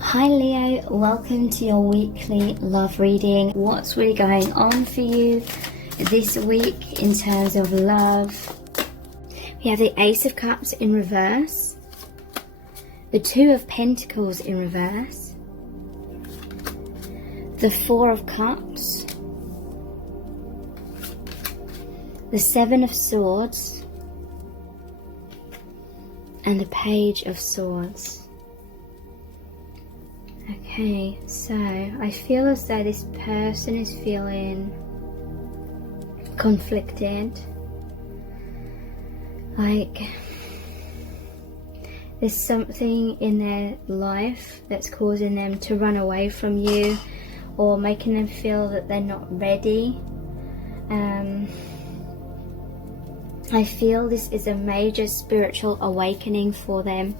Hi Leo, welcome to your weekly love reading. What's really going on for you this week in terms of love? We have the Ace of Cups in reverse, the Two of Pentacles in reverse, the Four of Cups, the Seven of Swords, and the Page of Swords. Okay, so I feel as though this person is feeling conflicted. Like there's something in their life that's causing them to run away from you or making them feel that they're not ready. I feel this is a major spiritual awakening for them,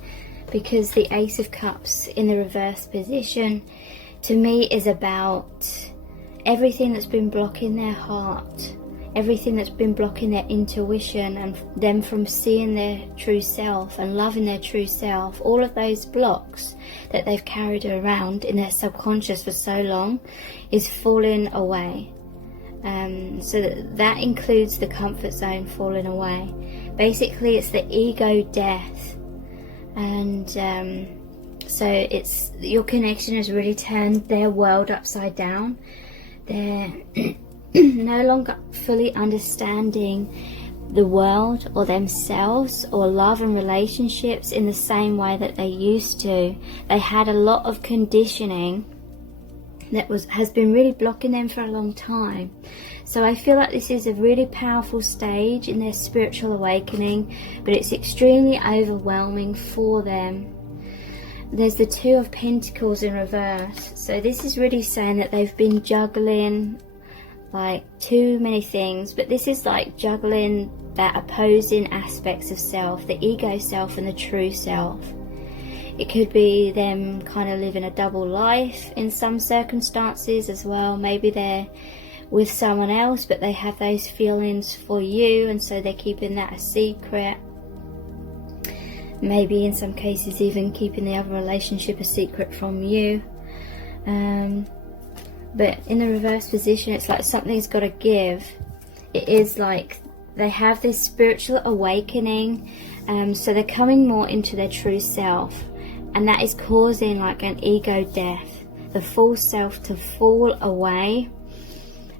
because the Ace of Cups in the reverse position to me is about everything that's been blocking their heart, everything that's been blocking their intuition and them from seeing their true self and loving their true self. All of those blocks that they've carried around in their subconscious for so long is falling away. So that includes the comfort zone falling away. Basically it's the ego death. And so it's your connection has really turned their world upside down. They're no longer fully understanding the world or themselves or love and relationships in the same way that they used to. They had a lot of conditioning that has been really blocking them for a long time. So I feel like this is a really powerful stage in their spiritual awakening, but it's extremely overwhelming for them. There's the Two of Pentacles in reverse. So this is really saying that they've been juggling like too many things, but this is like juggling that opposing aspects of self, the ego self and the true self. It could be them kind of living a double life in some circumstances as well. Maybe they're with someone else but they have those feelings for you, and so they're keeping that a secret. Maybe in some cases even keeping the other relationship a secret from you. But in the reverse position it's like something's got to give. It is like they have this spiritual awakening, so they're coming more into their true self. And that is causing like an ego death, the false self to fall away.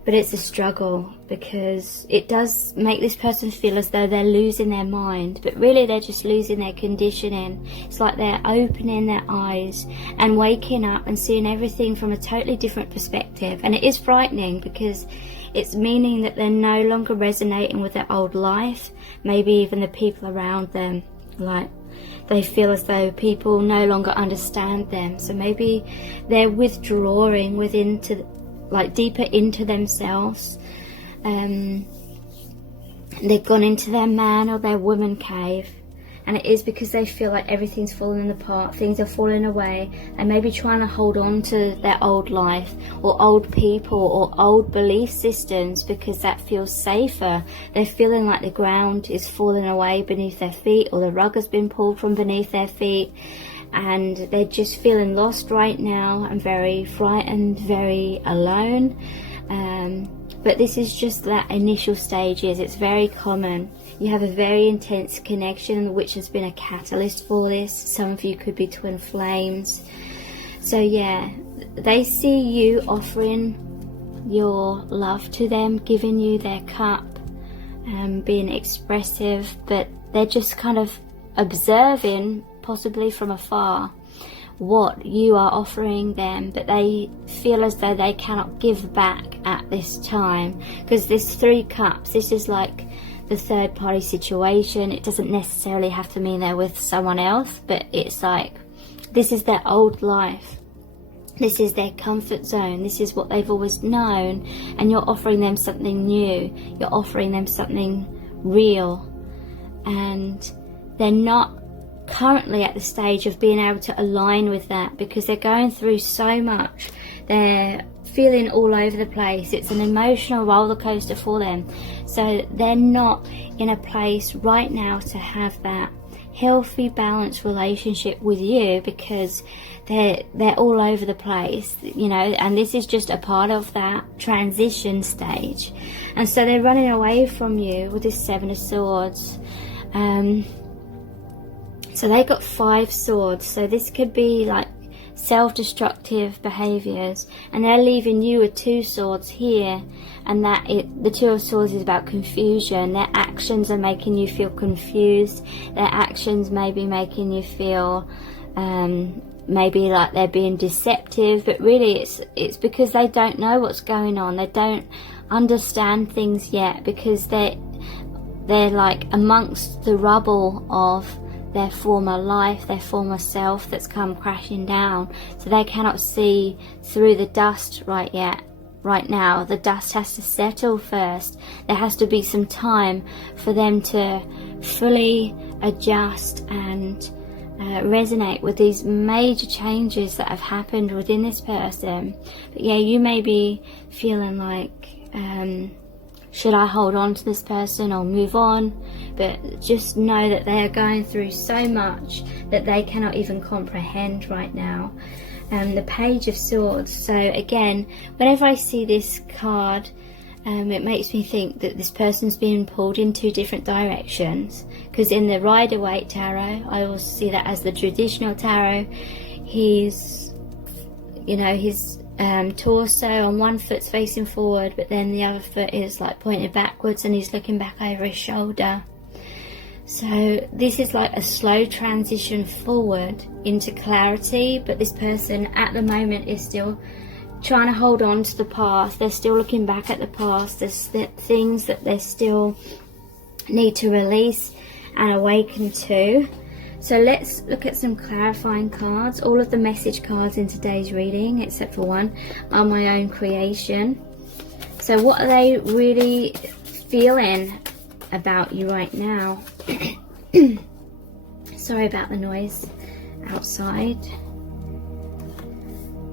But it's a struggle because it does make this person feel as though they're losing their mind, but really they're just losing their conditioning. It's like they're opening their eyes and waking up and seeing everything from a totally different perspective. And it is frightening because it's meaning that they're no longer resonating with their old life, maybe even the people around them. Like they feel as though people no longer understand them, so maybe they're withdrawing deeper into themselves. They've gone into their man or their woman cave, and it is because they feel like everything's falling apart, things are falling away, and maybe trying to hold on to their old life or old people or old belief systems because that feels safer. They're feeling like the ground is falling away beneath their feet, or the rug has been pulled from beneath their feet, and they're just feeling lost right now and very frightened, very alone. But this is just that initial stages. It's very common. You have a very intense connection which has been a catalyst for this. Some of you could be twin flames. So yeah, they see you offering your love to them, giving you their cup, being expressive, but they're just kind of observing, possibly from afar, what you are offering them, but they feel as though they cannot give back at this time, because this Three Cups, this is like the third party situation. It doesn't necessarily have to mean they're with someone else, but it's like this is their old life, this is their comfort zone, this is what they've always known, and you're offering them something new, you're offering them something real, and they're not currently at the stage of being able to align with that because they're going through so much. They're feeling all over the place. It's an emotional roller coaster for them. So they're not in a place right now to have that healthy, balanced relationship with you, because they're all over the place, you know, and this is just a part of that transition stage. And so they're running away from you with this Seven of Swords. So they got 5 swords, so this could be like self-destructive behaviors, and they're leaving you with 2 swords here, and the 2 of Swords is about confusion. Their actions are making you feel confused. Their actions may be making you feel maybe like they're being deceptive, but really it's because they don't know what's going on. They don't understand things yet, because they're like amongst the rubble of their former life, their former self that's come crashing down. So they cannot see through the dust right now. The dust has to settle first. There has to be some time for them to fully adjust and resonate with these major changes that have happened within this person. But yeah, you may be feeling like, should I hold on to this person or move on? But just know that they are going through so much that they cannot even comprehend right now. The Page of Swords. So again, whenever I see this card, it makes me think that this person's being pulled in 2 different directions. Because in the Rider-Waite Tarot, I always see that as the traditional tarot. He's, you know, his torso on one foot's facing forward, but then the other foot is like pointed backwards, and he's looking back over his shoulder. So this is like a slow transition forward into clarity, but this person at the moment is still trying to hold on to the past. They're still looking back at the past. There's things that they still need to release and awaken to. So let's look at some clarifying cards. All of the message cards in today's reading, except for one, are my own creation. So what are they really feeling about you right now? Sorry about the noise outside.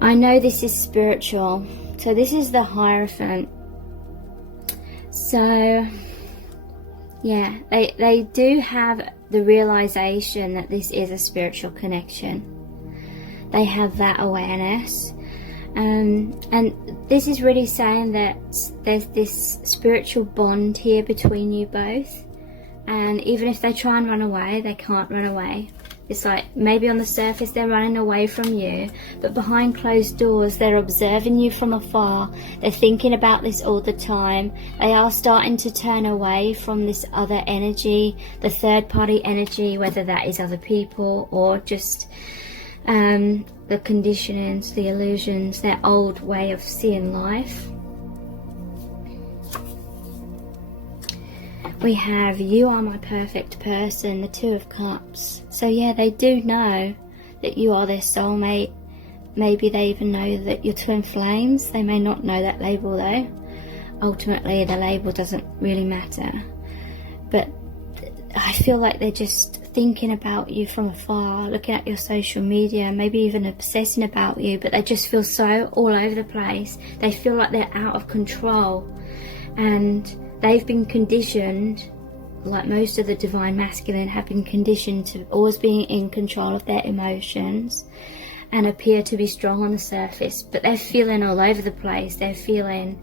I know this is spiritual. So this is the Hierophant. So yeah, they do have the realization that this is a spiritual connection. They have that awareness. And this is really saying that there's this spiritual bond here between you both. And even if they try and run away, they can't run away. It's like maybe on the surface they're running away from you, but behind closed doors they're observing you from afar. They're thinking about this all the time. They are starting to turn away from this other energy, the third party energy, whether that is other people or just the conditionings, the illusions, their old way of seeing life. We have You Are My Perfect Person, the Two of Cups. So yeah, they do know that you are their soulmate. Maybe they even know that you're twin flames. They may not know that label though. Ultimately, the label doesn't really matter. But I feel like they're just thinking about you from afar, looking at your social media, maybe even obsessing about you, but they just feel so all over the place. They feel like they're out of control. And they've been conditioned, like most of the divine masculine have been conditioned to always being in control of their emotions and appear to be strong on the surface, but they're feeling all over the place. They're feeling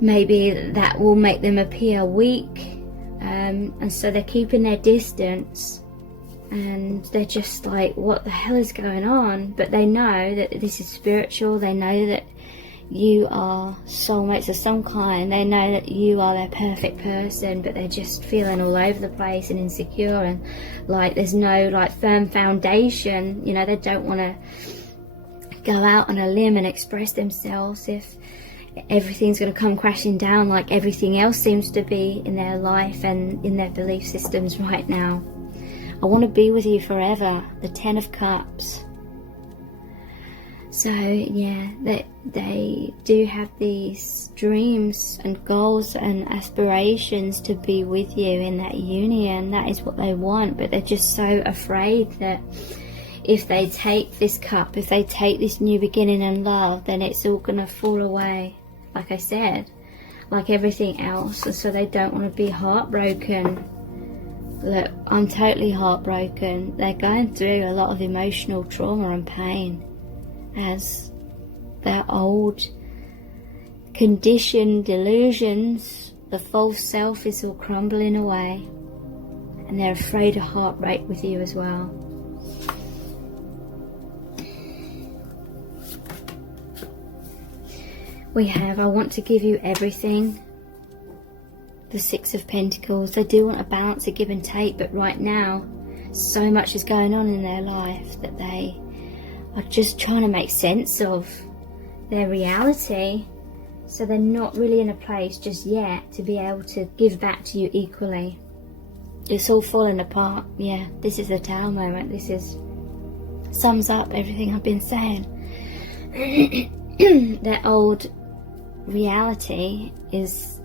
maybe that will make them appear weak, and so they're keeping their distance, and they're just like, what the hell is going on? But they know that this is spiritual. They know that you are soulmates of some kind. They know that you are their perfect person, but they're just feeling all over the place and insecure, and like there's no like firm foundation. You know, they don't want to go out on a limb and express themselves if everything's going to come crashing down like everything else seems to be in their life and in their belief systems right now. I want to be with you forever, the 10 of Cups. So yeah, they do have these dreams and goals and aspirations to be with you in that union. That is what they want, but they're just so afraid that if they take this cup, if they take this new beginning in love, then it's all going to fall away, like I said, like everything else. And so they don't want to be heartbroken. look, I'm totally heartbroken. They're going through a lot of emotional trauma and pain as their old conditioned delusions, the false self is all crumbling away, and they're afraid of heartbreak with you as well. We have, I want to give you everything. The Six of Pentacles. They do want a balance, a give and take, but right now so much is going on in their life that they are just trying to make sense of their reality. So they're not really in a place just yet to be able to give back to you equally. It's all falling apart. Yeah, this is the Tower moment. This is sums up everything I've been saying. Their old reality is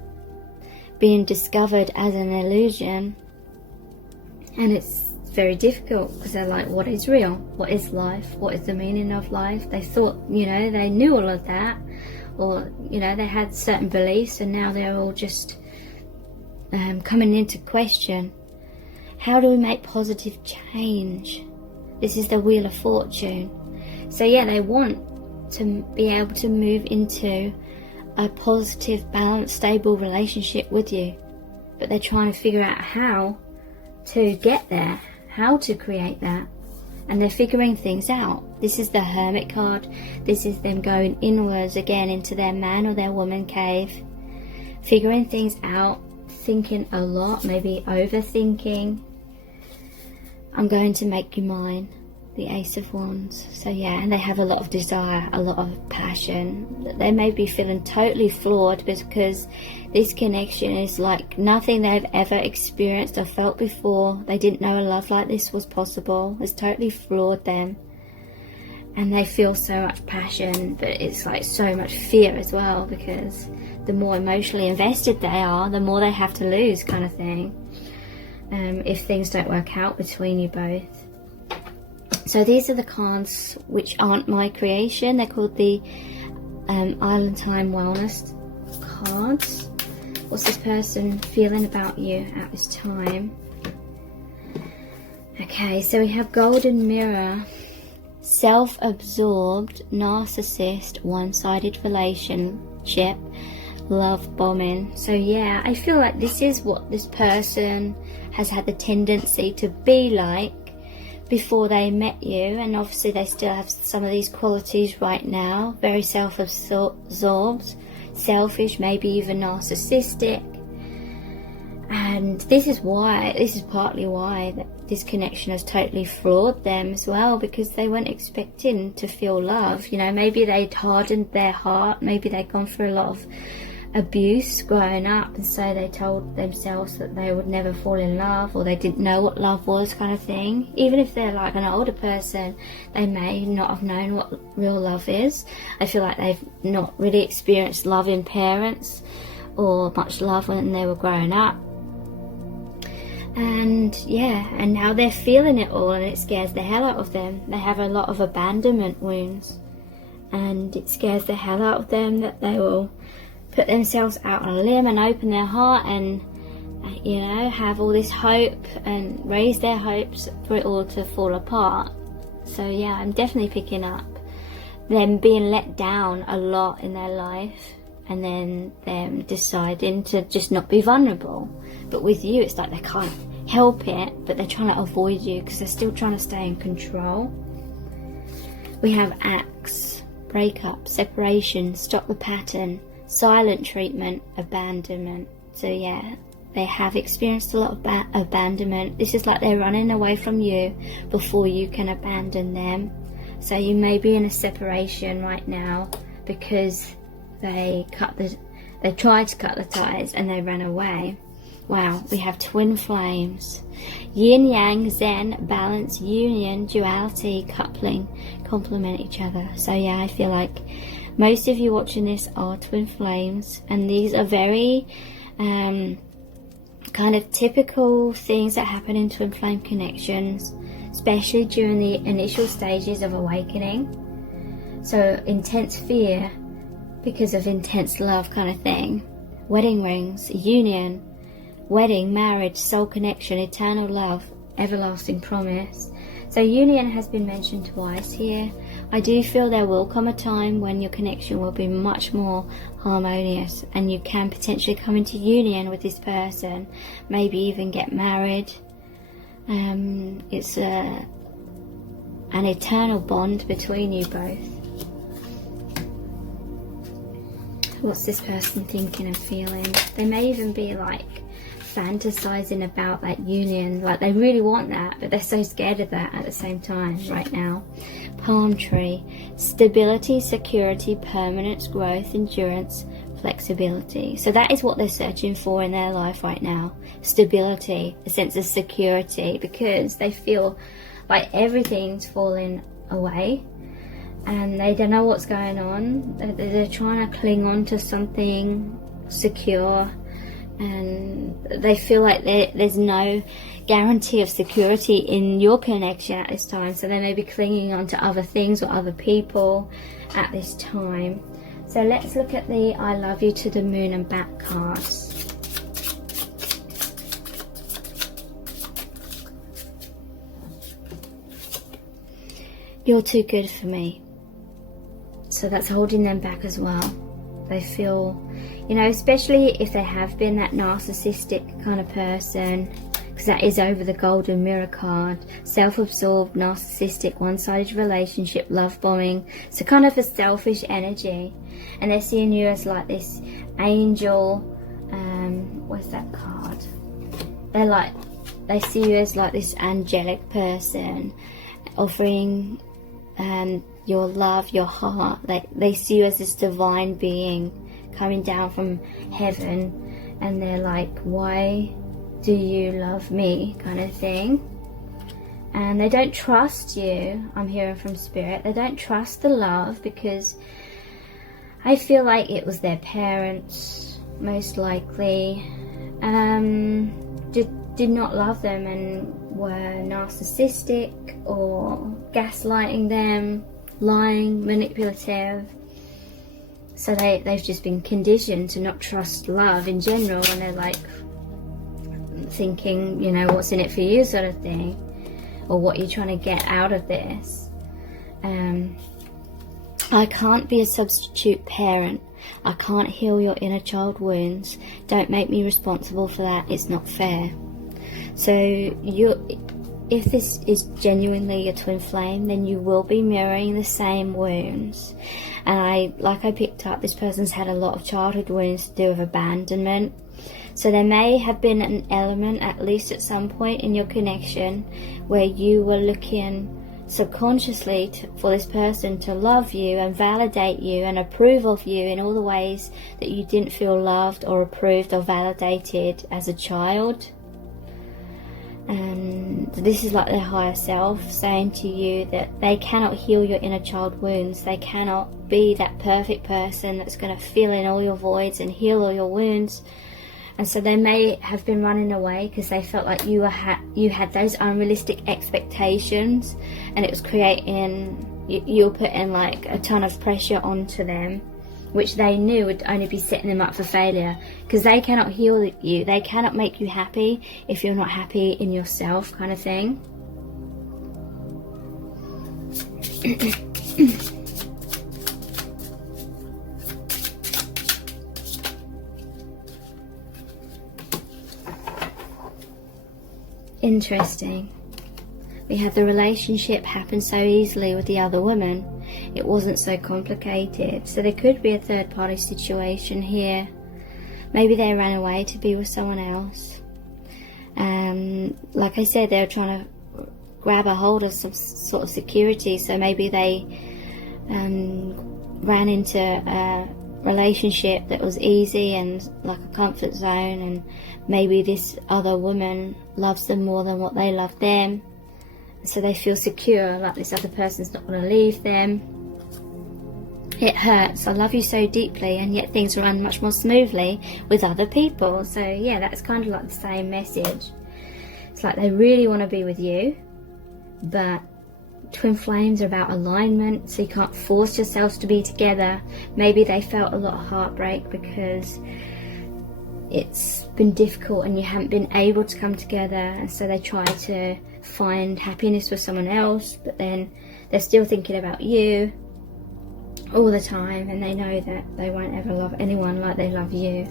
being discovered as an illusion, and it's very difficult because they're like, what is real? What is life? What is the meaning of life? They thought, you know, they knew all of that, or, you know, they had certain beliefs, and now they're all just coming into question. How do we make positive change? This is the Wheel of Fortune. So yeah, they want to be able to move into a positive, balanced, stable relationship with you, but they're trying to figure out how to get there, how to create that, and they're figuring things out. This is the Hermit card. This is them going inwards again into their man or their woman cave, figuring things out, thinking a lot, maybe overthinking. I'm going to make you mine. The Ace of Wands. So yeah, and they have a lot of desire, a lot of passion. They may be feeling totally flawed because this connection is like nothing they've ever experienced or felt before. They didn't know a love like this was possible. It's totally flawed them. And they feel so much passion, but it's like so much fear as well, because the more emotionally invested they are, the more they have to lose, kind of thing. If things don't work out between you both. So these are the cards which aren't my creation. They're called the Island Time Wellness cards. What's this person feeling about you at this time? Okay, so we have Golden Mirror, self-absorbed, narcissist, one-sided relationship, love bombing. So yeah, I feel like this is what this person has had the tendency to be like before they met you, and obviously they still have some of these qualities right now. Very self-absorbed, selfish, maybe even narcissistic. And this is partly why this connection has totally flawed them as well, because they weren't expecting to feel love. You know, maybe they'd hardened their heart, maybe they'd gone through a lot of abuse growing up, and so they told themselves that they would never fall in love, or they didn't know what love was, kind of thing. Even if they're like an older person, they may not have known what real love is. I feel like they've not really experienced loving parents or much love when they were growing up. And yeah, and now they're feeling it all, and it scares the hell out of them. They have a lot of abandonment wounds, and it scares the hell out of them that they will put themselves out on a limb and open their heart and, you know, have all this hope and raise their hopes for it all to fall apart. So yeah, I'm definitely picking up them being let down a lot in their life, and then them deciding to just not be vulnerable. But with you, it's like they can't help it, but they're trying to avoid you because they're still trying to stay in control. We have Axe, breakup, separation, stop the pattern, silent treatment, abandonment. So yeah, they have experienced a lot of abandonment. This is like they're running away from you before you can abandon them. So you may be in a separation right now because they tried to cut the ties and they ran away. Wow, we have twin flames, yin yang, zen, balance, union, duality, coupling, complement each other. So yeah, I feel like most of you watching this are twin flames, and these are very kind of typical things that happen in twin flame connections, especially during the initial stages of awakening. So intense fear because of intense love, kind of thing. Wedding rings, union, wedding, marriage, soul connection, eternal love, everlasting promise. So union has been mentioned twice here. I do feel there will come a time when your connection will be much more harmonious and you can potentially come into union with this person, maybe even get married. It's an eternal bond between you both. What's this person thinking and feeling? They may even be like fantasizing about that union, like they really want that, but they're so scared of that at the same time right now. Palm tree, stability, security, permanence, growth, endurance, flexibility. So that is what they're searching for in their life right now. Stability, a sense of security, because they feel like everything's falling away and they don't know what's going on. They're trying to cling on to something secure, and they feel like there's no guarantee of security in your connection at this time, so they may be clinging on to other things or other people at this time. So let's look at the I love you to the moon and back cards. You're too good for me. So that's holding them back as well. They feel, you know, especially if they have been that narcissistic kind of person, because that is over the golden mirror card. Self-absorbed, narcissistic, one-sided relationship, love bombing. So kind of a selfish energy. And they're seeing you as like this angel. Where's that card? They see you as like this angelic person, offering your love, your heart. They see you as this divine being coming down from heaven, and they're like, why do you love me, kind of thing. And they don't trust you. I'm hearing from spirit, they don't trust the love, because I feel like it was their parents most likely did not love them and were narcissistic or gaslighting them, lying, manipulative. So they've just been conditioned to not trust love in general, and they're like thinking, you know, what's in it for you sort of thing, or what you're trying to get out of this. I can't be a substitute parent. I can't heal your inner child wounds. Don't make me responsible for that. It's not fair. So if this is genuinely your twin flame, then you will be mirroring the same wounds. And I picked up, this person's had a lot of childhood wounds to do with abandonment. So there may have been an element, at least at some point in your connection, where you were looking subconsciously for this person to love you and validate you and approve of you in all the ways that you didn't feel loved or approved or validated as a child. And this is like their higher self saying to you that they cannot heal your inner child wounds. They cannot be that perfect person that's going to fill in all your voids and heal all your wounds. And so they may have been running away because they felt like you had those unrealistic expectations, and it was creating, you were putting like a ton of pressure onto them, which they knew would only be setting them up for failure, because they cannot heal you. They cannot make you happy if you're not happy in yourself, kind of thing. Interesting. We had the relationship happen so easily with the other woman. It wasn't so complicated. So there could be a third party situation here. Maybe they ran away to be with someone else. Like I said, they were trying to grab a hold of some sort of security. So maybe they ran into a relationship that was easy and like a comfort zone, and maybe this other woman loves them more than what they love them, so they feel secure, like this other person's not going to leave them. It hurts. I love you so deeply, and yet things run much more smoothly with other people. So yeah, that's kind of like the same message. It's like they really want to be with you, but twin flames are about alignment, so you can't force yourselves to be together. Maybe they felt a lot of heartbreak because it's been difficult and you haven't been able to come together, and so they try to find happiness with someone else, but then they're still thinking about you all the time, and they know that they won't ever love anyone like they love you.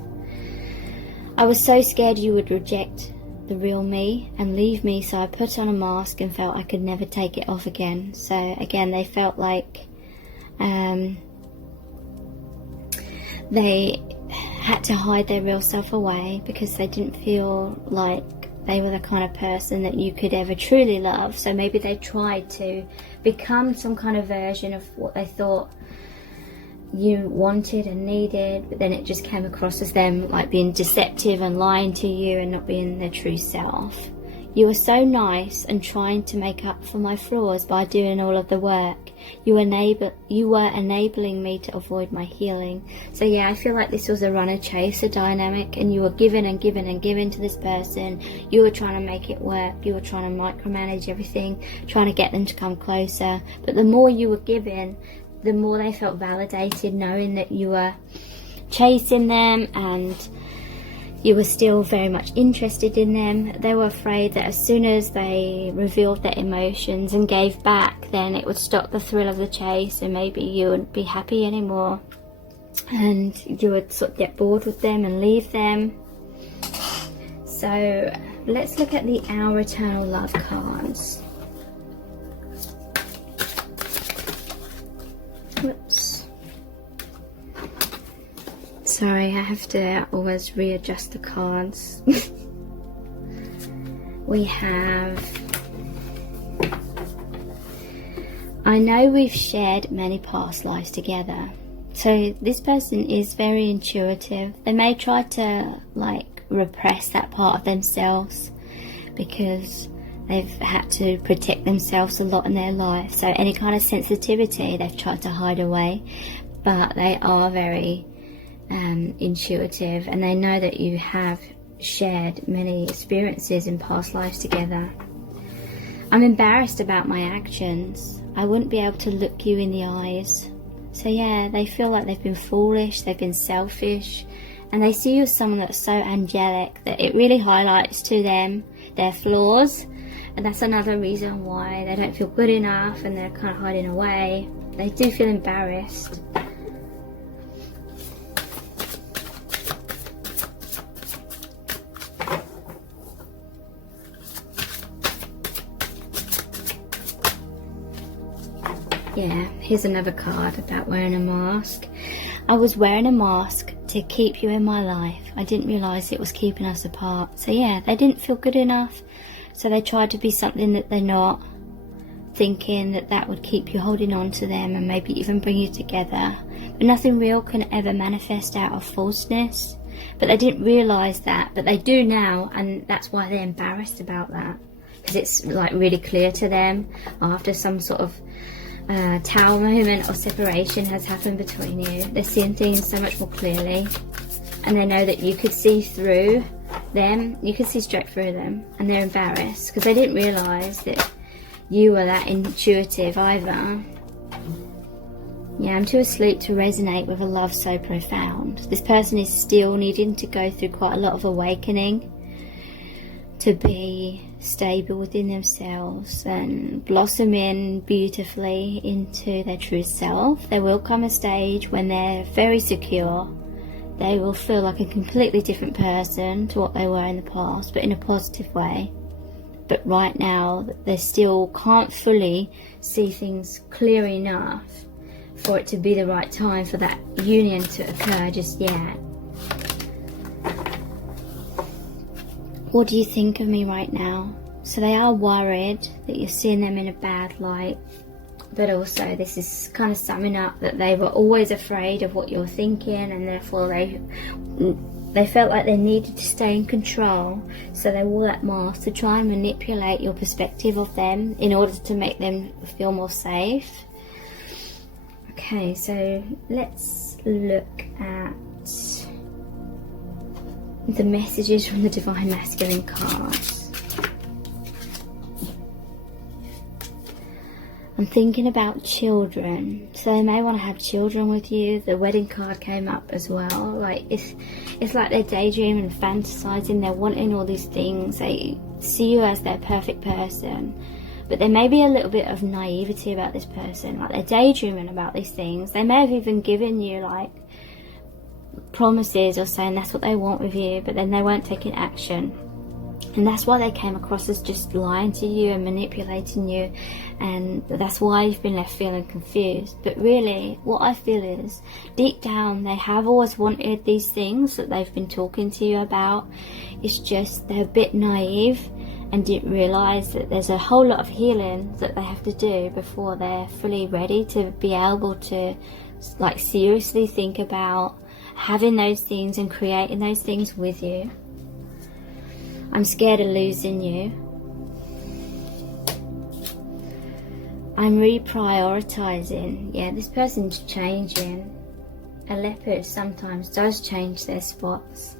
I was so scared you would reject the real me and leave me, so I put on a mask and felt I could never take it off again. So again, they felt like they had to hide their real self away because they didn't feel like they were the kind of person that you could ever truly love. So maybe they tried to become some kind of version of what they thought you wanted and needed, but then it just came across as them like being deceptive and lying to you and not being their true self. You were so nice and trying to make up for my flaws by doing all of the work. You were enabling me to avoid my healing. So yeah, I feel like this was a runner-chaser dynamic, and you were giving and giving and giving to this person. You were trying to make it work. You were trying to micromanage everything, trying to get them to come closer. But the more you were giving, the more they felt validated, knowing that you were chasing them and you were still very much interested in them. They were afraid that as soon as they revealed their emotions and gave back, then it would stop the thrill of the chase, and maybe you wouldn't be happy anymore, and you would sort of get bored with them and leave them. So let's look at the Our Eternal Love cards. Whoops. Sorry, I have to always readjust the cards. We have, I know we've shared many past lives together. So this person is very intuitive. They may try to like repress that part of themselves because they've had to protect themselves a lot in their life. So any kind of sensitivity they've tried to hide away, but they are very intuitive, and they know that you have shared many experiences in past lives together. I'm embarrassed about my actions. I wouldn't be able to look you in the eyes. So yeah, they feel like they've been foolish, they've been selfish, and they see you as someone that's so angelic that it really highlights to them their flaws, and that's another reason why they don't feel good enough and they're kind of hiding away. They do feel embarrassed. Yeah, here's another card about wearing a mask. I was wearing a mask to keep you in my life. I didn't realise it was keeping us apart. So yeah, they didn't feel good enough, so they tried to be something that they're not, thinking that that would keep you holding on to them and maybe even bring you together. But nothing real can ever manifest out of falseness. But they didn't realise that, but they do now, and that's why they're embarrassed about that. Because it's like really clear to them after some sort of tower moment or separation has happened between you. They're seeing things so much more clearly, and they know that you could see through them, you could see straight through them, and they're embarrassed because they didn't realise that you were that intuitive either. Yeah, I'm too asleep to resonate with a love so profound. This person is still needing to go through quite a lot of awakening to be stable within themselves and blossoming beautifully into their true self. There will come a stage when they're very secure. They will feel like a completely different person to what they were in the past, but in a positive way. But right now, they still can't fully see things clear enough for it to be the right time for that union to occur just yet. What do you think of me right now? So they are worried that you're seeing them in a bad light, but also this is kind of summing up that they were always afraid of what you're thinking, and therefore they felt like they needed to stay in control, so they wore that mask to try and manipulate your perspective of them in order to make them feel more safe. Okay, so let's look at the messages from the Divine Masculine cards. I'm thinking about children, so they may want to have children with you. The wedding card came up as well. Like it's like they're daydreaming and fantasizing. They're wanting all these things. They see you as their perfect person, but there may be a little bit of naivety about this person. Like they're daydreaming about these things. They may have even given you like promises or saying that's what they want with you, but then they weren't taking action. And that's why they came across as just lying to you and manipulating you, and that's why you've been left feeling confused. But really, what I feel is, deep down, they have always wanted these things that they've been talking to you about. It's just they're a bit naive and didn't realise that there's a whole lot of healing that they have to do before they're fully ready to be able to like seriously think about having those things and creating those things with you. I'm scared of losing you. I'm reprioritizing. Yeah, this person's changing. A leopard sometimes does change their spots.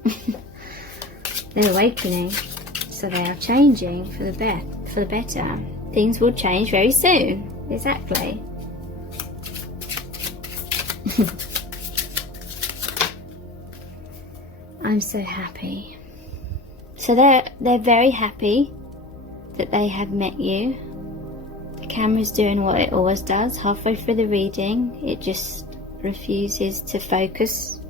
They're awakening, so they are changing for the better. Things will change very soon. Exactly. I'm so happy. So they're very happy that they have met you. The camera's doing what it always does. Halfway through the reading, it just refuses to focus.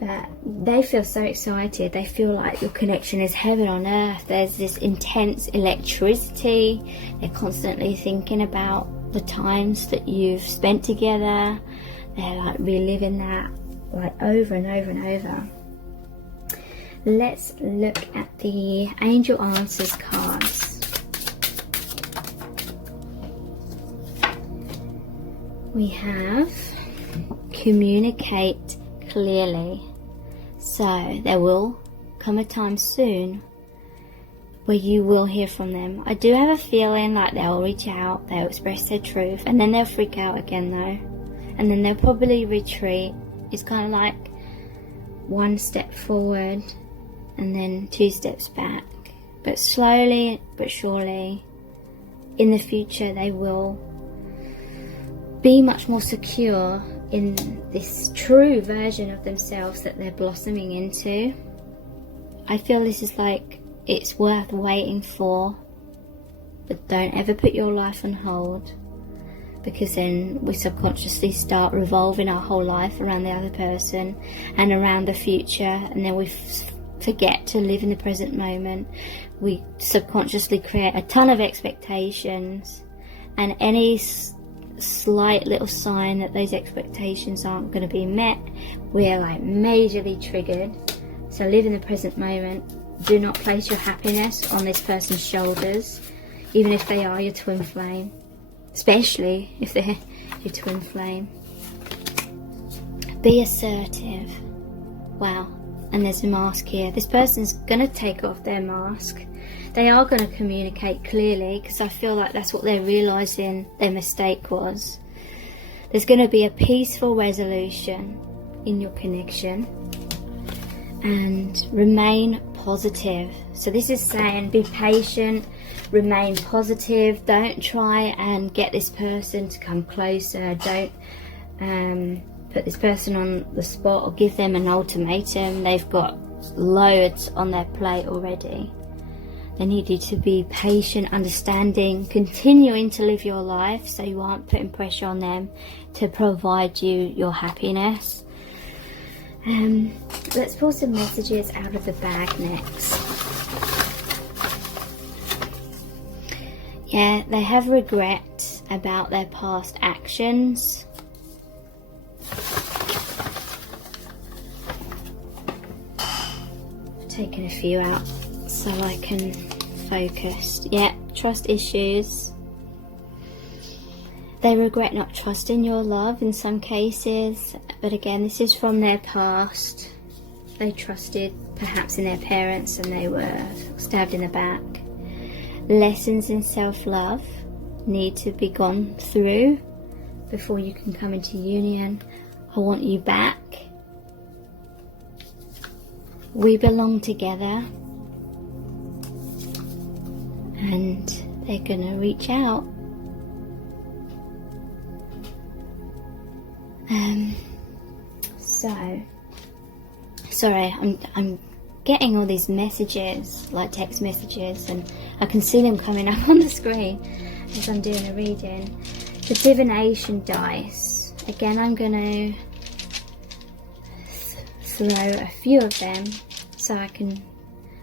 But they feel so excited. They feel like your connection is heaven on earth. There's this intense electricity. They're constantly thinking about the times that you've spent together. They're like reliving that like over and over and over. Let's look at the Angel Answers cards. We have communicate clearly. So there will come a time soon where you will hear from them. I do have a feeling like they'll reach out, they'll express their truth, and then they'll freak out again though. And then they'll probably retreat. It's kind of like one step forward and then 2 steps back. But slowly but surely, in the future, they will be much more secure in this true version of themselves that they're blossoming into. I feel this is like it's worth waiting for, but don't ever put your life on hold, because then we subconsciously start revolving our whole life around the other person and around the future, and then we forget to live in the present moment. We subconsciously create a ton of expectations, and any slight little sign that those expectations aren't going to be met, we're like majorly triggered. So live in the present moment. Do not place your happiness on this person's shoulders, even if they are your twin flame, especially if they're your twin flame. Be assertive. Wow. And there's a mask here. This person's going to take off their mask. They are going to communicate clearly, because I feel like that's what they're realising their mistake was. There's going to be a peaceful resolution in your connection. And remain positive. So this is saying be patient, remain positive. Don't try and get this person to come closer. Don't put this person on the spot or give them an ultimatum. They've got loads on their plate already. They need you to be patient, understanding, continuing to live your life, so you aren't putting pressure on them to provide you your happiness. Let's pull some messages out of the bag next. Yeah, they have regret about their past actions. I've taken a few out so I can focus. Yeah, trust issues. They regret not trusting your love in some cases, but again, this is from their past. They trusted perhaps in their parents and they were stabbed in the back. Lessons in self-love need to be gone through before you can come into union. I want you back. We belong together. And they're going to reach out. So sorry, I'm getting all these messages, like text messages, and I can see them coming up on the screen as I'm doing a reading. The divination dice. Again, I'm gonna throw a few of them so I can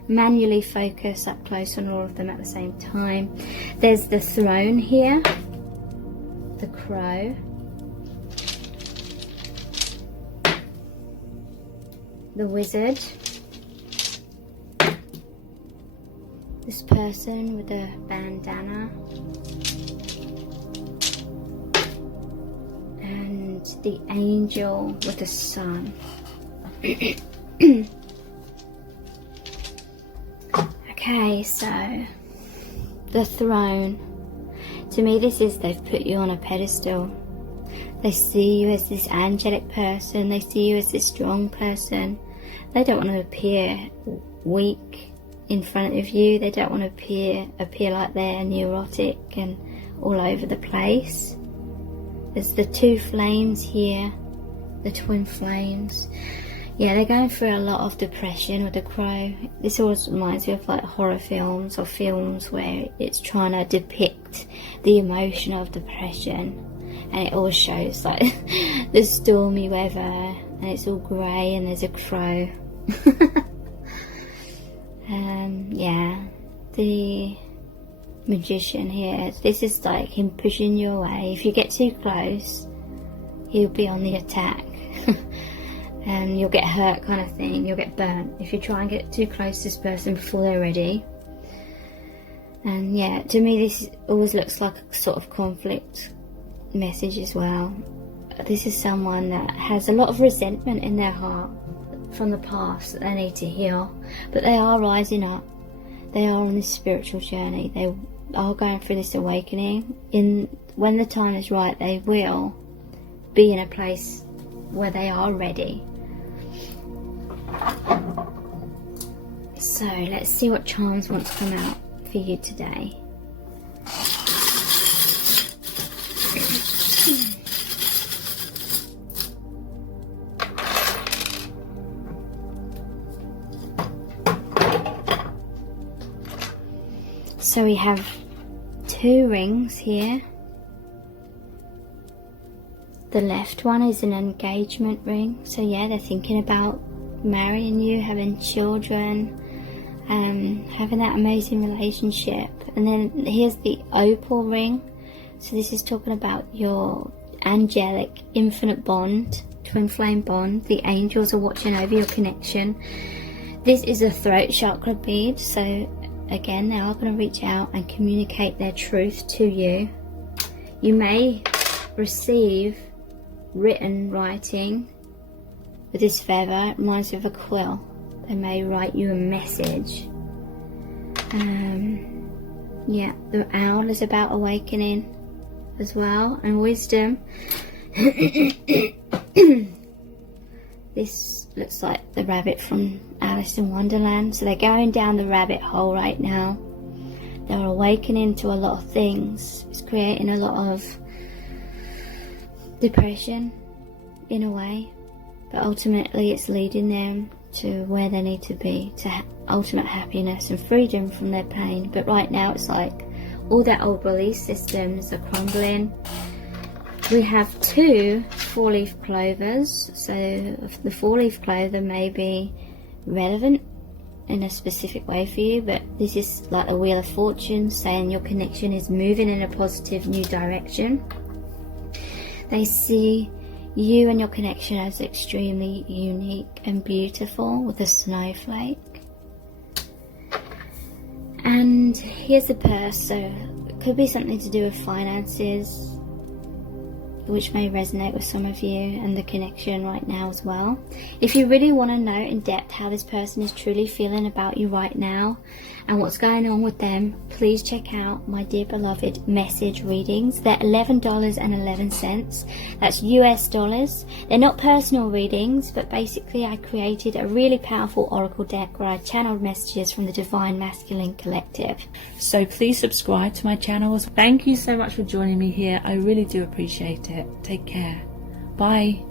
manually focus up close on all of them at the same time. There's the throne here, the crow, the wizard, this person with a bandana, and the angel with the sun. Okay, so the throne. To me, this is, they've put you on a pedestal. They see you as this angelic person. They see you as this strong person. They don't want to appear weak in front of you. They don't want to appear like they're neurotic and all over the place. There's the two flames here, the twin flames. Yeah, they're going through a lot of depression with the crow. This always reminds me of like horror films or films where it's trying to depict the emotion of depression, and it always shows like the stormy weather and it's all grey and there's a crow. Yeah, the magician here, this is like him pushing you away. If you get too close, he'll be on the attack. And you'll get hurt, kind of thing. You'll get burnt if you try and get too close to this person before they're ready. And yeah, to me this always looks like a sort of conflict message as well. This is someone that has a lot of resentment in their heart from the past that they need to heal, but they are rising up. They are on this spiritual journey. They are going through this awakening. When the time is right, they will be in a place where they are ready. So let's see what charms want to come out for you today. So we have two rings here. The left one is an engagement ring. So yeah, they're thinking about marrying you, having children, having that amazing relationship. And then here's the opal ring. So this is talking about your angelic infinite bond, twin flame bond. The angels are watching over your connection. This is a throat chakra bead. So again, they are going to reach out and communicate their truth to you. You may receive writing with this feather. It reminds me of a quill. They may write you a message. Yeah, the owl is about awakening as well, and wisdom. This looks like the rabbit from Alice in Wonderland. So they're going down the rabbit hole right now. They're awakening to a lot of things. It's creating a lot of depression in a way, but ultimately it's leading them to where they need to be, to ultimate happiness and freedom from their pain. But right now it's like all their old belief systems are crumbling. We have two four-leaf clovers. So the four-leaf clover may be relevant in a specific way for you, but this is like a wheel of fortune saying your connection is moving in a positive new direction. They see you and your connection as extremely unique and beautiful with a snowflake. And here's the purse. So it could be something to do with finances, which may resonate with some of you and the connection right now as well. If you really want to know in depth how this person is truly feeling about you right now and what's going on with them, please check out my dear beloved message readings. They're $11.11. That's US dollars. They're not personal readings, but basically I created a really powerful oracle deck where I channeled messages from the Divine Masculine Collective. So please subscribe to my channel. Thank you so much for joining me here. I really do appreciate it. Take care. Bye.